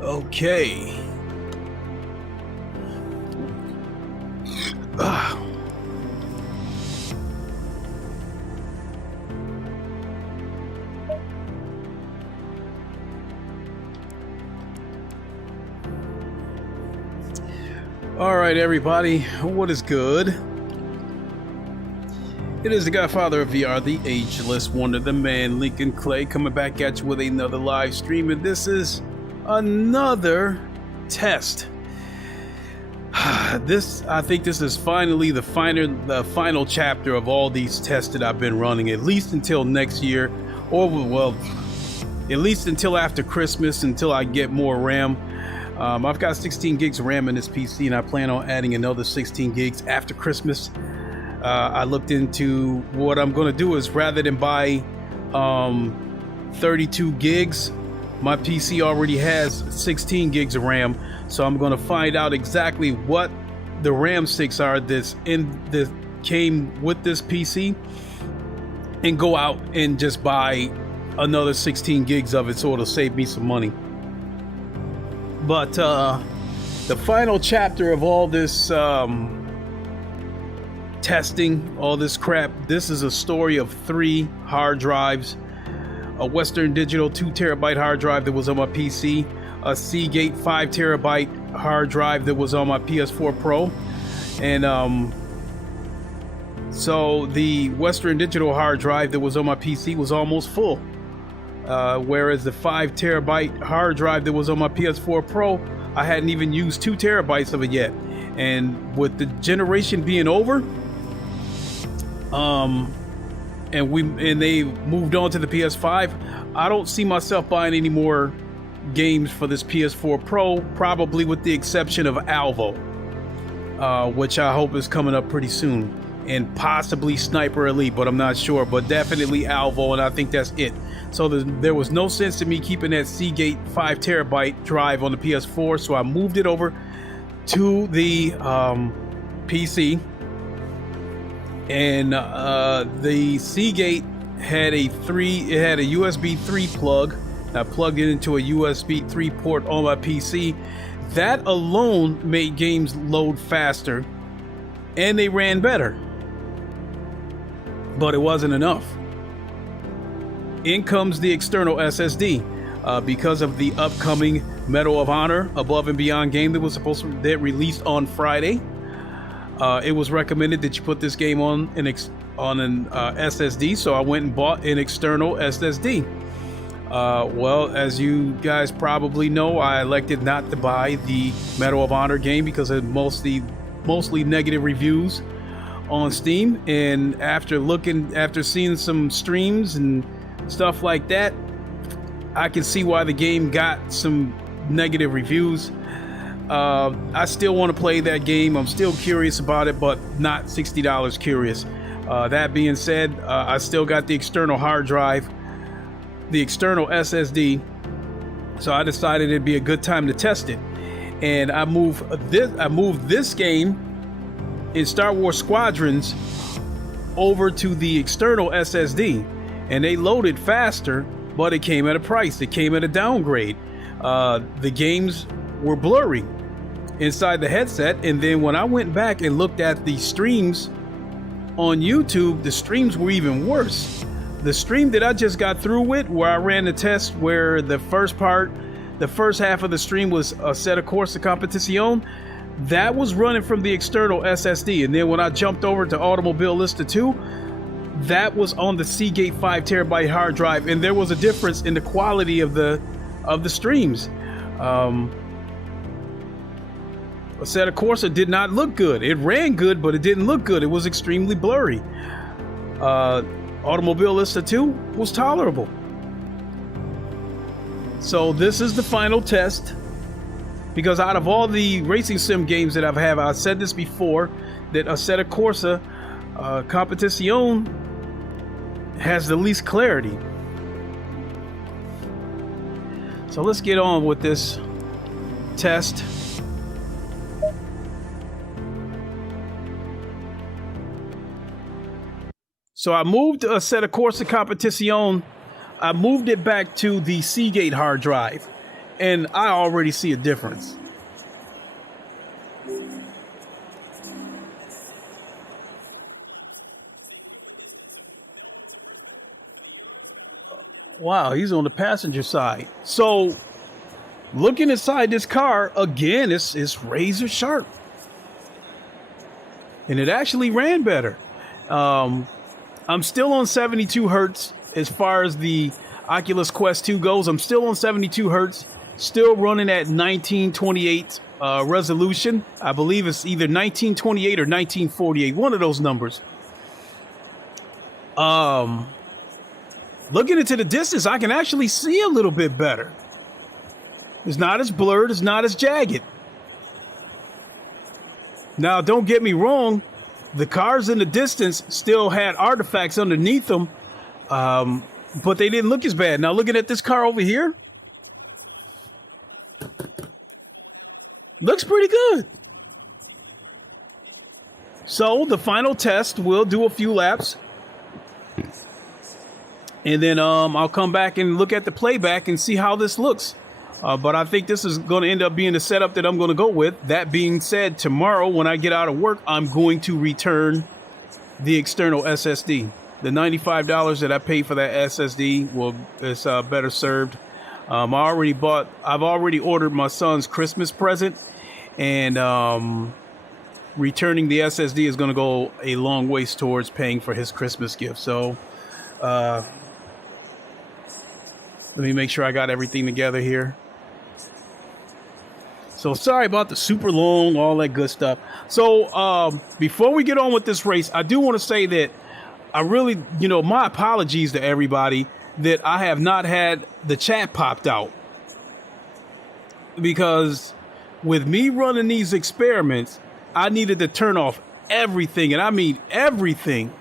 Okay. All right, everybody, what is good? It is the Godfather of VR, the ageless wonder, the man Lincoln Clay, coming back at you with another live stream, and this is another test. I think this is finally the final chapter of all these tests that I've been running, at least until next year, or well, at least until after Christmas, until I get more RAM. I've got 16 gigs of RAM in this PC, and I plan on adding another 16 gigs after Christmas. I looked into what I'm going to do is, rather than buy 32 gigs, my PC already has 16 gigs of RAM, so I'm going to find out exactly what the RAM sticks are that came with this PC, and go out and just buy another 16 gigs of it, so it'll save me some money. But the final chapter of all this testing, all this crap, this is a story of 3 hard drives: a Western Digital 2 terabyte hard drive that was on my PC, a Seagate 5 terabyte hard drive that was on my PS4 Pro, and so the Western Digital hard drive that was on my PC was almost full, whereas the 5 terabyte hard drive that was on my PS4 Pro, I hadn't even used 2 terabytes of it yet. And with the generation being over, and they moved on to the PS5, I don't see myself buying any more games for this PS4 Pro, probably with the exception of Alvo, which I hope is coming up pretty soon, and possibly Sniper Elite, but I'm not sure, but definitely Alvo, and I think that's it. So there was no sense to me keeping that Seagate 5 terabyte drive on the PS4, so I moved it over to the PC. And the Seagate had a USB 3 plug. I plugged it into a USB 3 port on my PC. That alone made games load faster, and they ran better. But it wasn't enough. In comes the external SSD. Because of the upcoming Medal of Honor Above and Beyond game that was supposed to get released on Friday, it was recommended that you put this game on an SSD, so I went and bought an external SSD. Well, as you guys probably know, I elected not to buy the Medal of Honor game because of mostly negative reviews on Steam, and after seeing some streams and stuff like that, I can see why the game got some negative reviews. I still want to play that game. I'm still curious about it, but not $60 curious. That being said, I still got the external hard drive, the external SSD, so I decided it'd be a good time to test it. And I moved this game in Star Wars Squadrons over to the external SSD, and they loaded faster, but it came at a price. It came at a downgrade. The games were blurry inside the headset, and then when I went back and looked at the streams on YouTube, the streams were even worse. The stream that I just got through with, where I ran the test, where the first half of the stream was a set of Corsa Competición, that was running from the external SSD, and then when I jumped over to Automobilista 2, that was on the Seagate 5 terabyte hard drive, and there was a difference in the quality of the streams. Assetto Corsa did not look good. It ran good, but it didn't look good. It was extremely blurry. Automobilista 2 was tolerable. So this is the final test, because out of all the racing sim games that I've said this before, that Assetto Corsa Competición has the least clarity. So let's get on with this test. So I moved Assetto Corsa Competición. I moved it back to the Seagate hard drive, and I already see a difference. Wow, he's on the passenger side. So looking inside this car, again, it's razor sharp. And it actually ran better. I'm still on 72 hertz as far as the Oculus Quest 2 goes. I'm still on 72 hertz, still running at 1928 resolution. I believe it's either 1928 or 1948, one of those numbers. Looking into the distance, I can actually see a little bit better. It's not as blurred, it's not as jagged. Now, don't get me wrong, the cars in the distance still had artifacts underneath them, but they didn't look as bad. Now, looking at this car over here, looks pretty good. So, the final test, we'll do a few laps. And then I'll come back and look at the playback and see how this looks. But I think this is going to end up being the setup that I'm going to go with. That being said, tomorrow when I get out of work, I'm going to return the external SSD. The $95 that I paid for that SSD is better served. I've already ordered my son's Christmas present, and returning the SSD is going to go a long ways towards paying for his Christmas gift. So let me make sure I got everything together here. So sorry about the super long, all that good stuff. So before we get on with this race, I do want to say that I really, my apologies to everybody that I have not had the chat popped out. Because with me running these experiments, I needed to turn off everything, and I mean everything.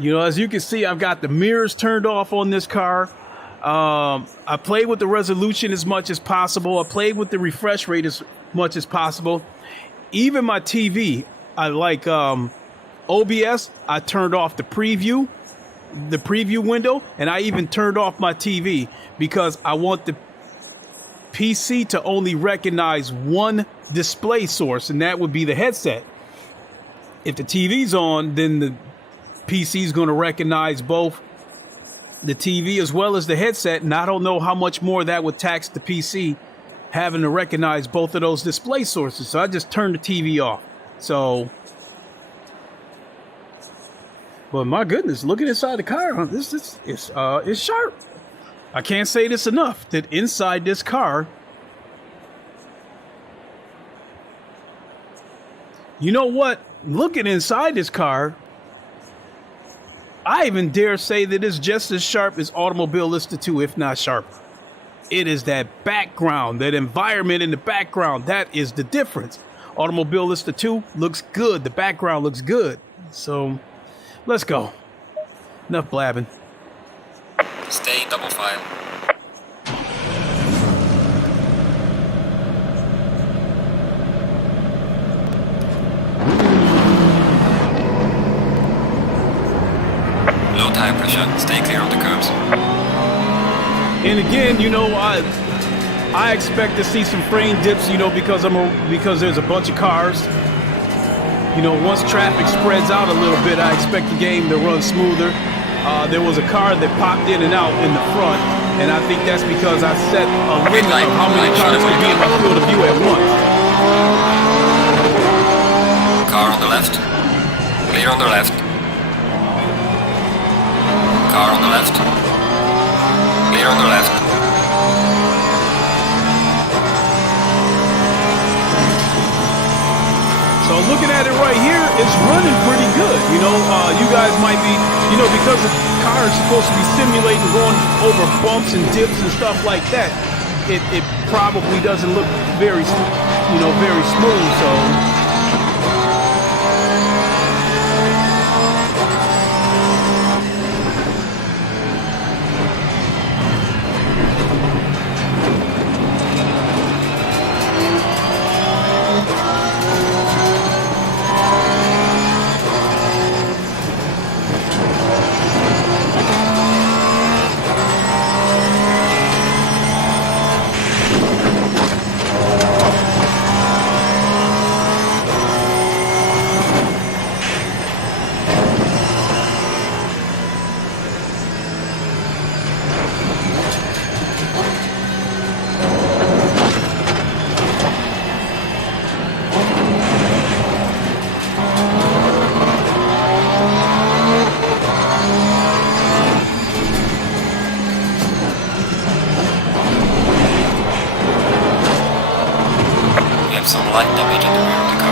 As you can see, I've got the mirrors turned off on this car. I played with the resolution as much as possible. I played with the refresh rate as much as possible. Even my TV, I like OBS. I turned off the preview window, and I even turned off my TV because I want the PC to only recognize one display source, and that would be the headset. If the TV's on, then the PC is going to recognize both the TV as well as the headset, and I don't know how much more that would tax the PC having to recognize both of those display sources. So I just turned the TV off. But my goodness, looking inside the car, it's sharp. I can't say this enough, that inside this car, you know what? Looking inside this car, I even dare say that it's just as sharp as Automobilista 2, if not sharper. It is that background, that environment in the background, that is the difference. Automobilista 2 looks good. The background looks good. So, let's go. Enough blabbing. Stay double file. Low tire pressure. Stay clear of the curbs. And again, I expect to see some frame dips, because there's a bunch of cars. Once traffic spreads out a little bit, I expect the game to run smoother. There was a car that popped in and out in the front, and I think that's because I set a limit of how many cars could be in my field of view at once. Car on the left. Clear on the left. Car on the left. Clear on the left. So looking at it right here, it's running pretty good. You guys might be, because the car is supposed to be simulating going over bumps and dips and stuff like that, it probably doesn't look very smooth. So. some light damage on the rear of the car.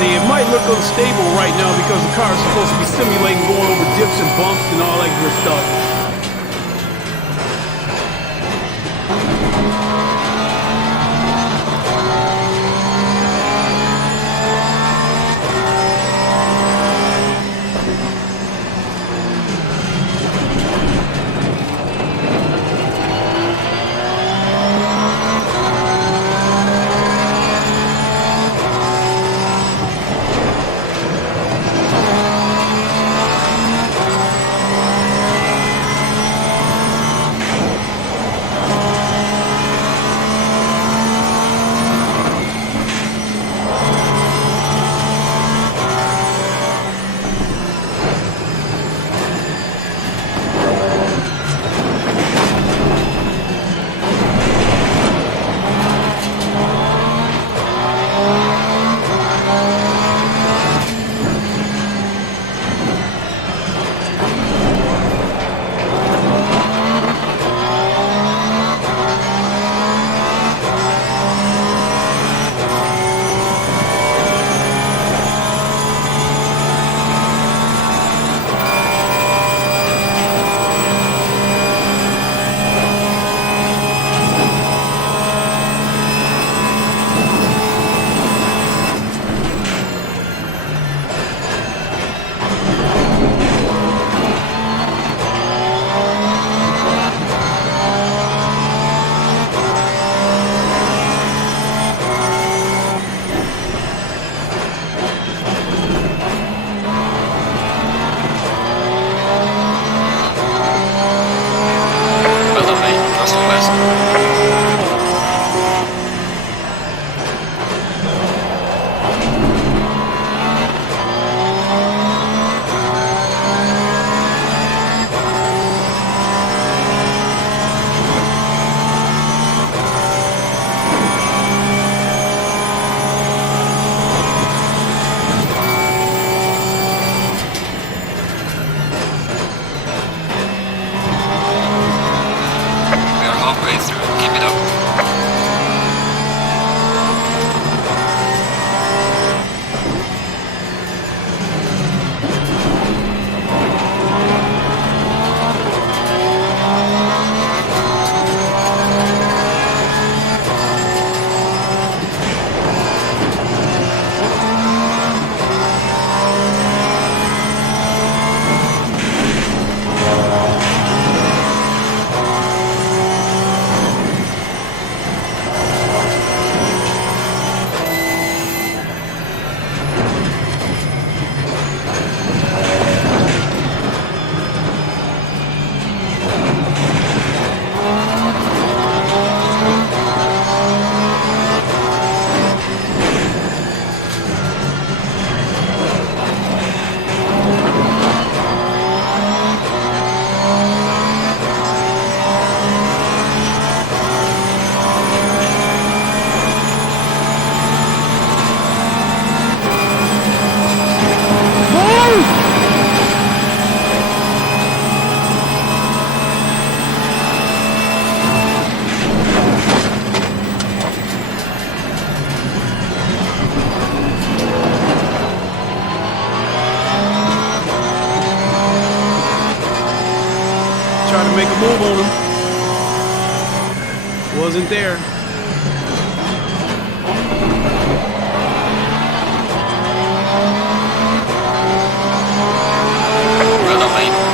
See, it might look unstable right now because the car is supposed to be simulating going over dips and bumps and all that good stuff. Tried to make a move on him. Wasn't there.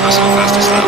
personal fastest lap.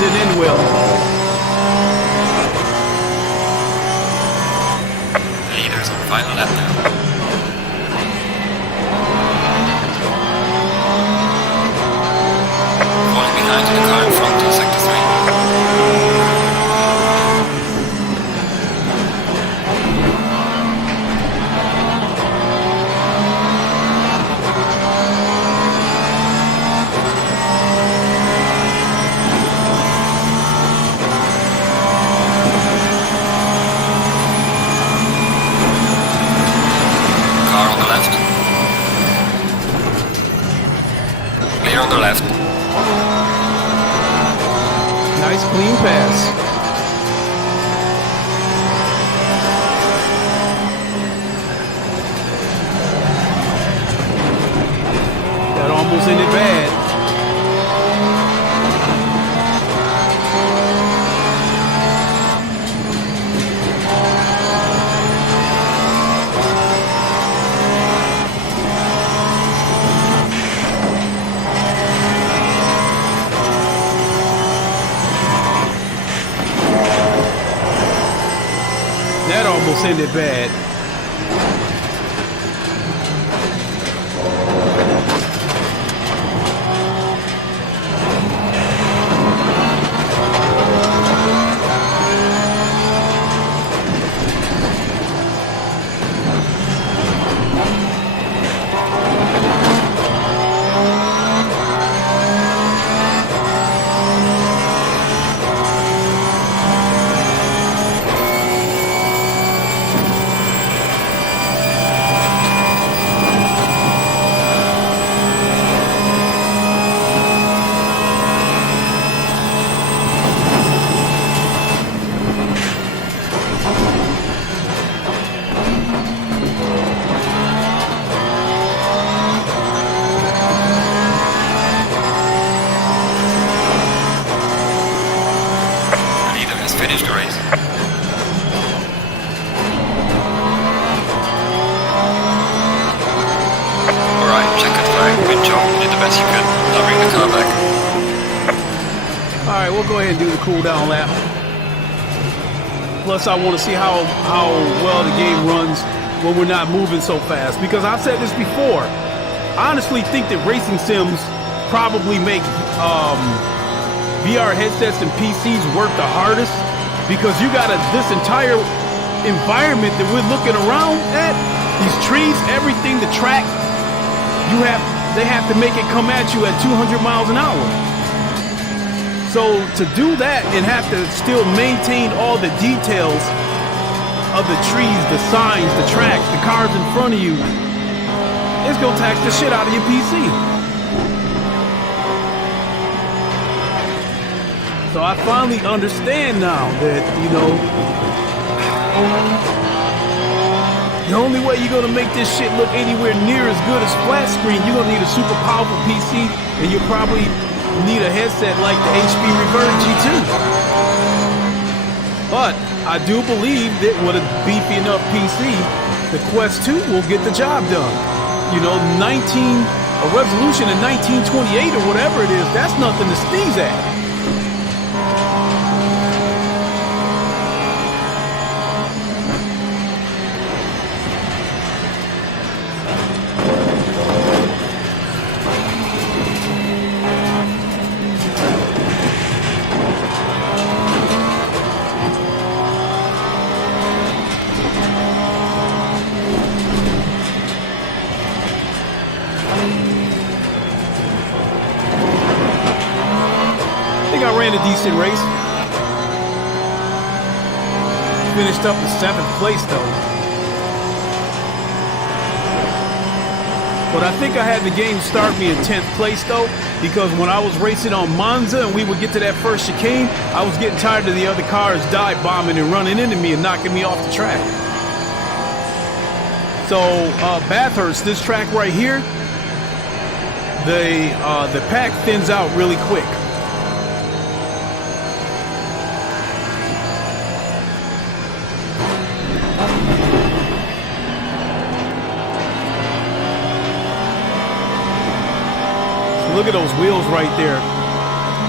Didn't end well. Leaders on final lap now. Falling behind in the car in front in sector 3. Clear on the left. Nice clean pass. That almost ended bad. That almost ended bad. Finish the race. Alright, checkered flag. Good job. You did the best you could. Now bring the car back. Alright, we'll go ahead and do the cool down lap. Plus, I want to see how well the game runs when we're not moving so fast. Because I've said this before. I honestly think that racing sims probably make VR headsets and PCs work the hardest, because you got this entire environment that we're looking around at, these trees, everything, the track, they have to make it come at you at 200 miles an hour. So to do that and have to still maintain all the details of the trees, the signs, the tracks, the cars in front of you, it's gonna tax the shit out of your PC. So I finally understand now that, you know, the only way you're gonna make this shit look anywhere near as good as flat screen, you're gonna need a super powerful PC, and you'll probably need a headset like the HP Reverb G2. But I do believe that with a beefy enough PC, the Quest 2 will get the job done. You know, a resolution in 1928 or whatever it is, that's nothing to sneeze at. I ran a decent race. Finished up in 7th place though. But I think I had the game start me in 10th place though, because when I was racing on Monza and we would get to that first chicane, I was getting tired of the other cars dive bombing and running into me and knocking me off the track. So Bathurst, this track right here, the pack thins out really quick. Look at those wheels right there.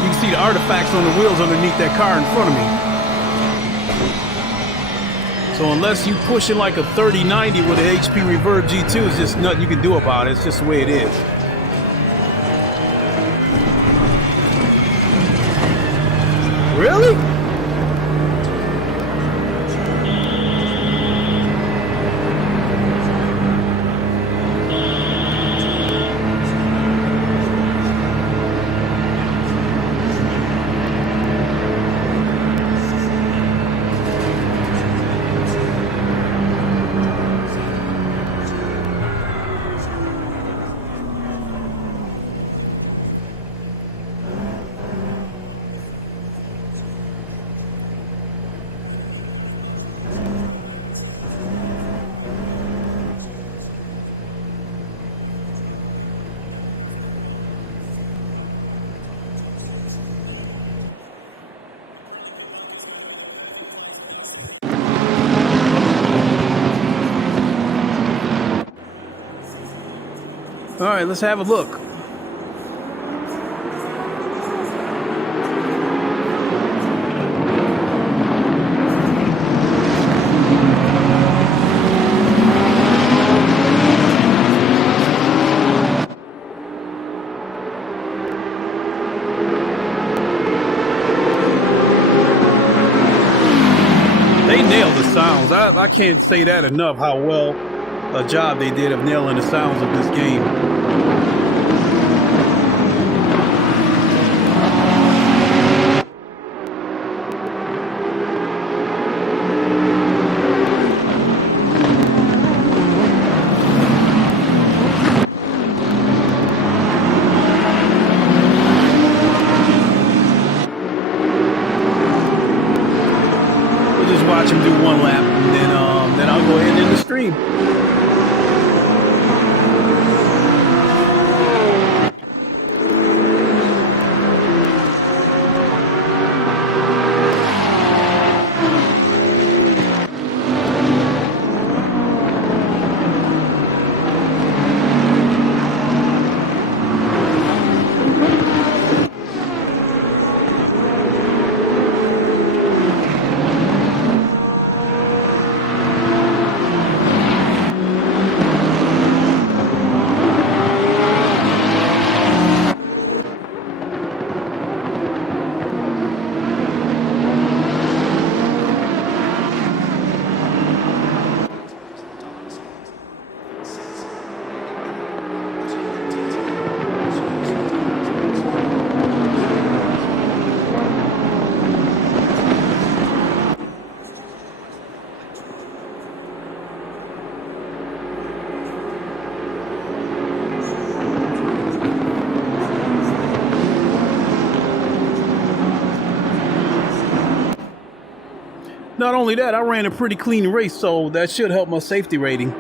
You can see the artifacts on the wheels underneath that car in front of me. So unless you pushing like a 3090 with an HP Reverb G2, it's just nothing you can do about it. It's just the way it is. Really? All right, let's have a look. They nailed the sounds. I can't say that enough, how well a job they did of nailing the sounds of this game. We'll just watch him do one lap, and then I'll go ahead and end the stream. not only that, I ran a pretty clean race, so that should help my safety rating.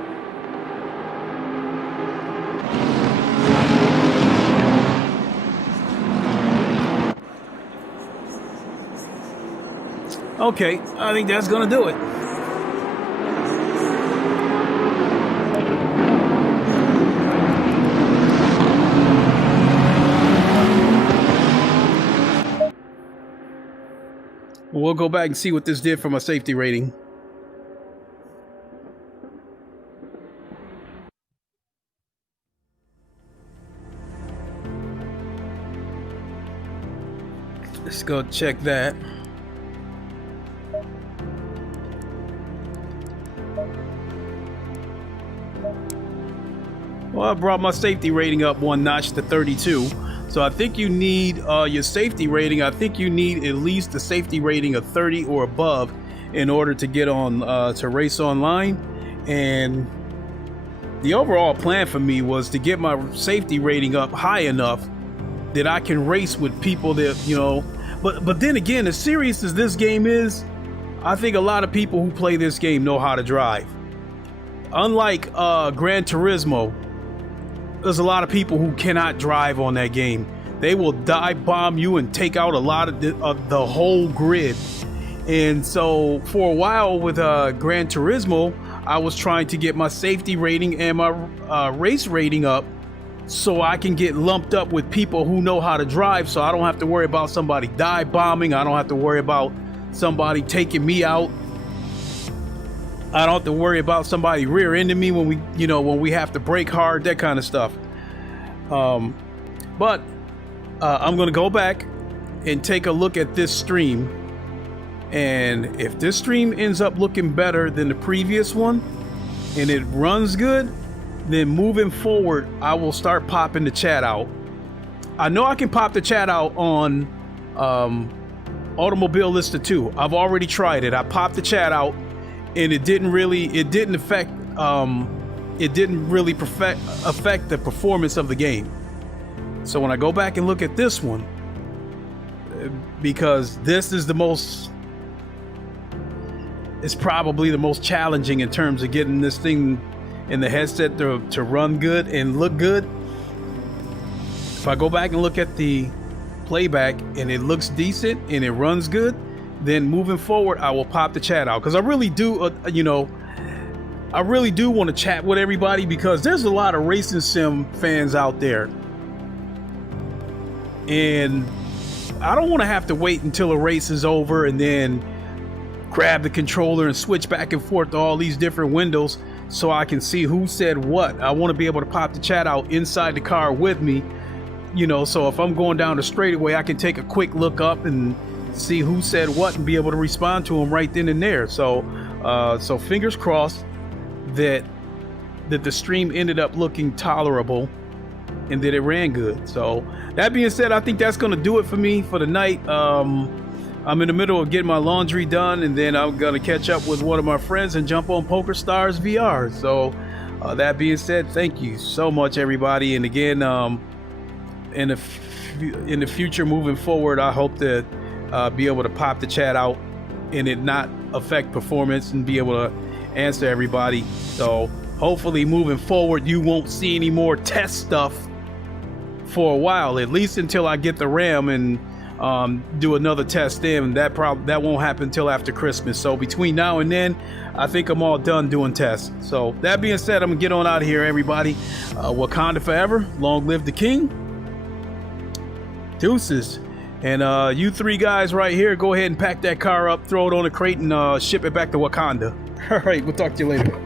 Okay, I think that's gonna do it. We'll go back and see what this did for my safety rating. Let's go check that. Well, I brought my safety rating up one notch to 32. So I think you need your safety rating. I think you need at least a safety rating of 30 or above in order to get on to race online. And the overall plan for me was to get my safety rating up high enough that I can race with people that, you know, but then again, as serious as this game is, I think a lot of people who play this game know how to drive. Unlike Gran Turismo, there's a lot of people who cannot drive on that game. They will dive bomb you and take out a lot of the whole grid. And so for a while with Gran Turismo, I was trying to get my safety rating and my race rating up so I can get lumped up with people who know how to drive, so I don't have to worry about somebody dive bombing. I don't have to worry about somebody taking me out. I don't have to worry about somebody rear-ending me when we have to brake hard, that kind of stuff. But I'm gonna go back and take a look at this stream, and if this stream ends up looking better than the previous one and it runs good, then moving forward I will start popping the chat out. I know I can pop the chat out on Automobile Lister 2. I've already tried it. I popped the chat out and it didn't really affect the performance of the game. So when I go back and look at this one, because this is it's probably the most challenging in terms of getting this thing in the headset to run good and look good. If I go back and look at the playback and it looks decent and it runs good, then moving forward I will pop the chat out, because I really do I really do want to chat with everybody, because there's a lot of racing sim fans out there, and I don't want to have to wait until a race is over and then grab the controller and switch back and forth to all these different windows so I can see who said what. I want to be able to pop the chat out inside the car with me, so if I'm going down the straightaway, I can take a quick look up and see who said what and be able to respond to them right then and there. So fingers crossed that the stream ended up looking tolerable and that it ran good. So that being said, I think that's gonna do it for me for the night. I'm in the middle of getting my laundry done, and then I'm gonna catch up with one of my friends and jump on PokerStars VR. So that being said, thank you so much, everybody. And again, in the future moving forward, I hope to be able to pop the chat out and it not affect performance, and be able to answer everybody. So hopefully moving forward you won't see any more test stuff for a while, at least until I get the RAM and do another test in. That won't happen until after Christmas. So between now and then, I think I'm all done doing tests. So that being said, I'm gonna get on out of here, everybody. Wakanda forever, long live the king. Deuces. And you three guys right here, go ahead and pack that car up, throw it on a crate, and ship it back to Wakanda. All right, we'll talk to you later.